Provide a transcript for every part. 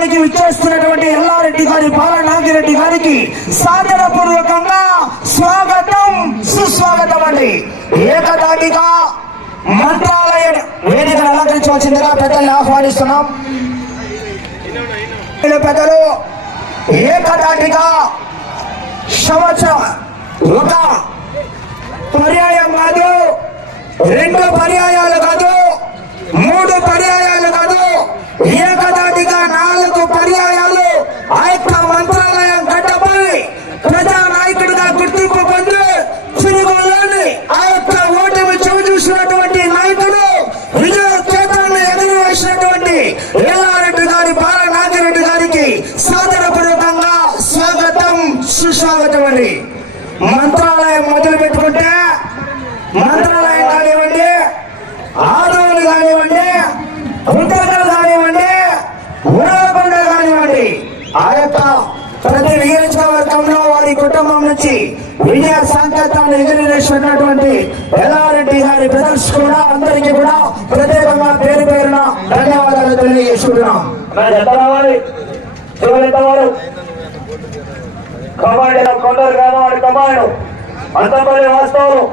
కార్యక్రమానికి విచ్చేస్తున్నటువంటి ఎల్లారెడ్డి గారి బాలనాగిరెడ్డి గారికి సాదరపూర్వకంగా స్వాగతం సుస్వాగతం అండి. ఏకదాటిగా మంత్రాలయ వేదికను అలంకరించవలసిందిగా పెద్దల్ని ఆహ్వానిస్తున్నాం. పెద్దలు ఏకదాటిగా సంవత్సరం ఒక పర్యాయం కాదు రెండు పర్యాయాలు కాదు మూడు పర్యాయాలు కాదు ఏకదాటిగా నాలుగు పర్యాయాలు ఆ యొక్క మంత్రాలయం గడ్డపై ప్రజా నాయకుడిగా గుర్తింపు పొంది తిరుగులోని ఆ యొక్క ఓటమి చవి చూసినటువంటి నాయకుడు విజయ క్షేత్రాన్ని ఎదురువేసినటువంటి ఎల్లారెడ్డి గారి బాల నాగిరెడ్డి గారికి సాదరపూర్వకంగా స్వాగతం సుస్వాగతం అండి మంత్రాలయం మొదలు పెట్టుకుంటే మంత్రాలయం కానివ్వండి ఆదవులు కానివ్వండి ఉత్తరకలు కానివ్వండి ఉరవకొండ కానివ్వండి ఆ యొక్క ప్రతి నియోజకవర్గంలో వారి నుంచి విజయ సంకేతాన్ని ఎగురవేసినటువంటి ఎల్లారెడ్డి గారి బ్రదర్స్ కూడా అందరికీ కూడా ప్రత్యేకంగా పేరు పేరున ధన్యవాదాలు తెలియజేసుకుంటున్నాం. కమాండ్ కొండలు గ్రామం కమాండ్. అంతపల్లి వాస్తవం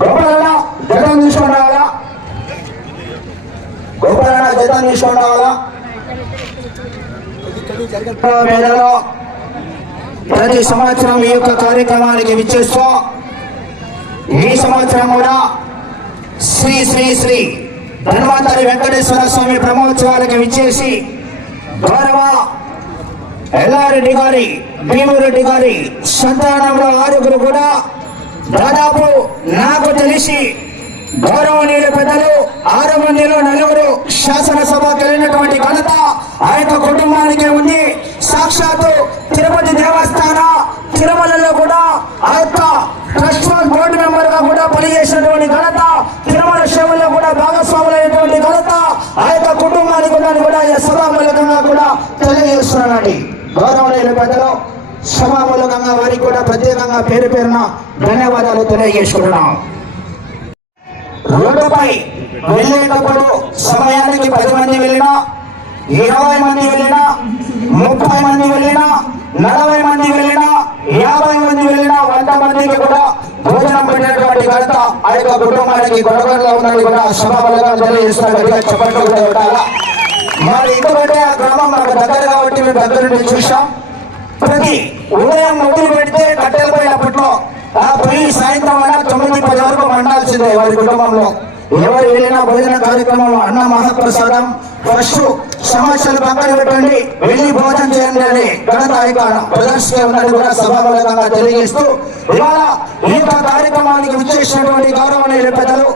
గోపాలన్న జగన్ తీసుకొని రావాలా గోపాలన్న జగన్ తీసుకొని రావాలా వేళలో ప్రతి సంవత్సరం ఈ యొక్క కార్యక్రమానికి విచ్చేస్తూ ఈ సంవత్సరం కూడా శ్రీ శ్రీ శ్రీ ధన్వంతరి వెంకటేశ్వర స్వామి బ్రహ్మోత్సవాలకి విచ్చేసి గౌరవ ఎల్లారెడ్డి గారి భీమురెడ్డి గారి సంతానంలో ఆరుగురు కూడా దాదాపు నాకు తెలిసి గౌరవనీయుల పెద్దలు ఆరు మందిలో నలుగురు శాసనసభకు వెళ్ళినటువంటి ఘనత ఆ యొక్క కుటుంబానికి ఉంది. సాక్షాత్తు తిరుపతి దేవస్థాన తిరుమలలో కూడా ఆ యొక్క ట్రస్ట్ ఫండ్ బోర్డు మెంబర్గా కూడా పనిచేసినటువంటి ఘనత తిరుమల సేవల్లో కూడా భాగస్వాములైనటువంటి ఘనత ఆ యొక్క కుటుంబానికి కూడా ఈ సభామూలకంగా కూడా తెలియజేస్తున్నానండి. గౌరవనీయుల పెద్దలు సభామూలకంగా వారికి కూడా ప్రత్యేకంగా పేరు పేరున ధన్యవాదాలు తెలియజేసుకుంటున్నాం. రోడ్డుపై వెళ్ళేటప్పుడు సమయానికి పది మంది వెళ్ళినా ఇరవై మంది వెళ్ళినా ముప్పై మంది వెళ్ళినా నలభై మంది వెళ్ళినా యాభై మంది వెళ్ళినా వంద మందికి కూడా భోజనం పెట్టినటువంటి ఘనత ఆ యొక్క కుటుంబానికి గొడవలో ఉందని కూడా సభాలుగా తెలియజేస్తున్న గట్టిగా చెప్పట్లు కూడా పెట్టాలా మరి ఎందుకంటే ఆ గ్రామం మనకు దగ్గర కాబట్టి మేము దగ్గర నుండి చూసాం ప్రతి ఉదయం మొదలు పెడితే కట్టెల పోయినప్పట్లో ఆ పోయి సాయంత్రం అయినా తొమ్మిది పది వరకు మండాల్సిందే వారి కుటుంబంలో. ఎవరు వెళ్ళినా భోజన కార్యక్రమం అన్న మహాప్రసాదం ఫస్ట్ సమస్యలు పక్కన పెట్టండి. వెళ్ళి భోజనం చేయండి అని ఘనత యొక్క కూడా సభామూలకంగా తెలియజేస్తూ ఇవాళ ఈ యొక్క కార్యక్రమానికి విచ్చేసినటువంటి గౌరవనీయుల పెద్దలు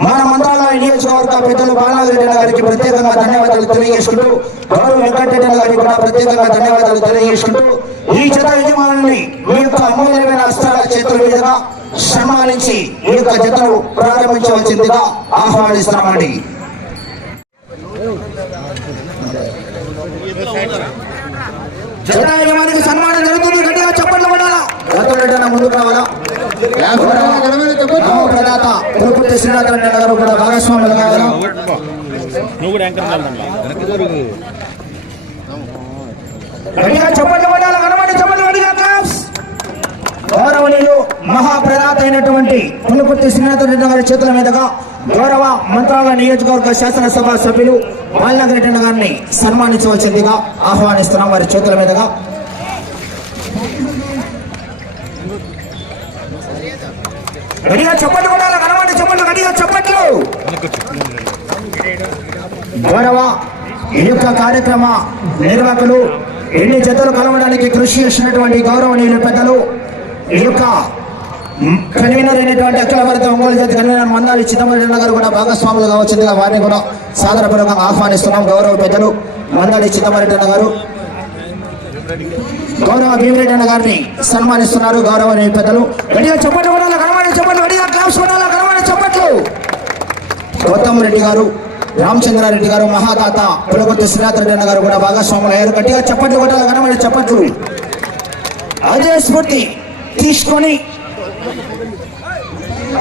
మన మంత్రాలయ నియోజకవర్గ పెద్దలు బాలారెడ్డి గారికి ప్రత్యేకంగా ధన్యవాదాలు తెలియజేసుకుంటూ గౌరవ వెంకటరెడ్డి గారికి కూడా ప్రత్యేకంగా ధన్యవాదాలు తెలియజేసుకుంటూ ఈ జత యజమానుల్ని మీ యొక్క అమూల్యమైన అస్త్రాల చేతుల మీదుగా సన్మానించి ఈ యొక్క జతను ప్రారంభించవలసిందిగా ఆహ్వానిస్తామండి జత యజమానికి సన్మానం జరుగుతుంది గట్టిగా చెప్పండి పడాలా గతంలో ముందుకు రావాలా? ప్రదాత తిరుపతి శ్రీనాథ్ రెడ్డి గారు కూడా భాగస్వాములు కావాలా గట్టిగా పడాలా గౌరవనీయులు మహాప్రదాత అయినటువంటి పులుకుర్తి శ్రీనాథ్ రెడ్డి గారి చేతుల మీదుగా గౌరవ మంత్రాలయ నియోజకవర్గ శాసనసభ సభ్యులు బాలనగర్ రెడ్డి గారిని సన్మానించవలసిందిగా ఆహ్వానిస్తున్నాం వారి చేతుల మీదుగా. గట్టిగా చెప్పండి కూడా కనబడి చెప్పండి గట్టిగా చెప్పట్లు. గౌరవ ఈ యొక్క కార్యక్రమ నిర్వాహకులు ఎన్ని జతలు కలవడానికి కృషి చేసినటువంటి గౌరవనీయులు పెద్దలు ఈ యొక్క కన్వీనర్ అయినటువంటి అఖిల భారత ఒంగోలు జాతి కన్వీనర్ మందాలి చిదంబరం గారు కూడా భాగస్వాములు కావచ్చిందిగా వారిని కూడా సాదరపూర్వకంగా ఆహ్వానిస్తున్నాం. గౌరవ పెద్దలు మందాలి చిదంబరెడ్డి గారు. గౌరవ భీమిరెడ్డి అన్న గారిని సన్మానిస్తున్నారు. గౌరవ పెద్దలు. గడిగా చెప్పట్లు కూడా కనబడి చెప్పట్లు. గడిగా క్లాప్స్ కూడా కనబడి చెప్పట్లు. గౌతమ్ రెడ్డి గారు రామచంద్రారెడ్డి గారు మహాతాత పులపతి శ్రీనాథ్ రెడ్డి అన్న గారు కూడా భాగస్వాములు అయ్యారు. గట్టిగా చెప్పట్లు కొట్టాలి? కనబడి చెప్పట్లు. అదే స్ఫూర్తి. తీసుకొని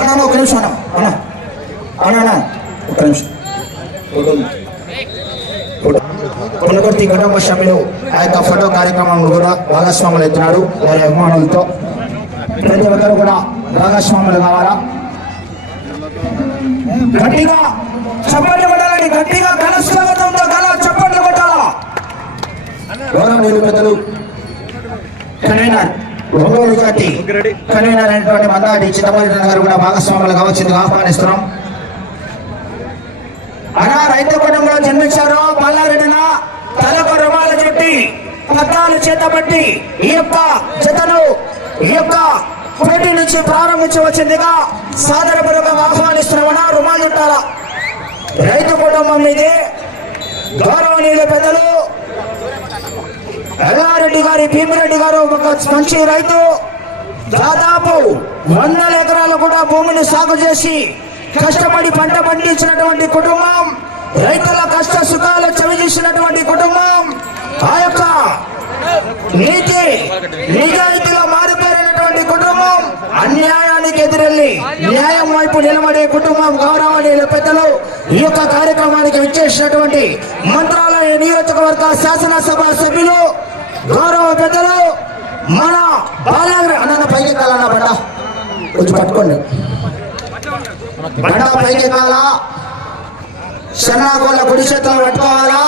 అన్నా ఒక నిమిషం అన్నా అన్నా అన్నా ఒక నిమిషం. పునగుర్తి కుటుంబ సభ్యులు ఆ యొక్క ఫోటో కార్యక్రమంలో కూడా భాగస్వాములు ఎత్తున్నాడు వారి అభిమానులతో. ప్రతి ఒక్కరు కూడా భాగస్వాములు కావాలా? గట్టిగా చప్పట్లు కొట్టాలని గట్టిగా ఘన స్వాగతంతో గల చప్పట్లు కొట్టాలా? గౌరవ పెద్దలు కన్వీనర్ ఒంగోలు జాతి కన్వీనర్ అయినటువంటి మందాటి చిత్తమూరి గారు కూడా భాగస్వాములు కావచ్చింది ఆహ్వానిస్తున్నాం. అనా రైతు కుటుంబంలో జన్మించారు. పల్లారెడ్డిన తలకు రుమాలు చుట్టి పద్నాలు చేతబట్టి ఈ యొక్క జతను ఈ యొక్క పోటీ నుంచి ప్రారంభించి వచ్చిందిగా సాదరపూర్వకంగా ఆహ్వానిస్తున్నామన్నా రుమాలు చుట్టాలా. రైతు కుటుంబం ఇది గౌరవనీయులు పెద్దలు ఎల్లారెడ్డి గారి భీమిరెడ్డి గారు ఒక మంచి రైతు. దాదాపు వందల ఎకరాలు కూడా భూమిని సాగు చేసి కష్టపడి పంట పండించినటువంటి కుటుంబం రైతుల కష్ట సుఖాలు చవిచూసినటువంటి కుటుంబం ఆ యొక్క నీతి నిజాయితీలో మారిపోయినటువంటి కుటుంబం అన్యాయానికి ఎదురెళ్ళి న్యాయం వైపు నిలబడే కుటుంబం గౌరవనీయుల పెద్దలు ఈ యొక్క కార్యక్రమానికి విచ్చేసినటువంటి మంత్రాలయ నియోజకవర్గ శాసనసభ సభ్యులు గౌరవ పెద్దలు మన బాలగ్ర అన్న పైకి ఎక్కాలన్న బండ. కొంచెం పట్టుకోండి. బండ పైకి ఎక్కాలా? శనాగోళ గుడి చేతులు పట్టుకోవాలా?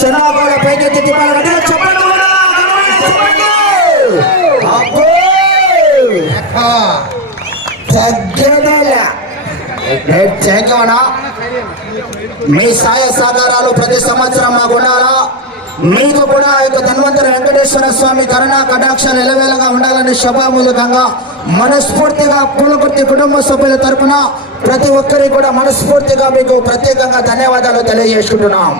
శనాగోళ పైకి ఎత్తి తిప్పాలి? చెప్పండి మీ సాయ సహకారాలు ప్రతి సంవత్సరం మాకు ఉండాలా? మీకు కూడా ఆ యొక్క ధన్వంతరి వెంకటేశ్వర స్వామి కరుణా కటాక్షాలు ఎలవేళగా ఉండాలని శుభామూలకంగా మనస్ఫూర్తిగా పూలకుర్తి కుటుంబ సభ్యుల తరపున ప్రతి ఒక్కరికి కూడా మనస్ఫూర్తిగా మీకు ప్రత్యేకంగా ధన్యవాదాలు తెలియజేసుకుంటున్నాం.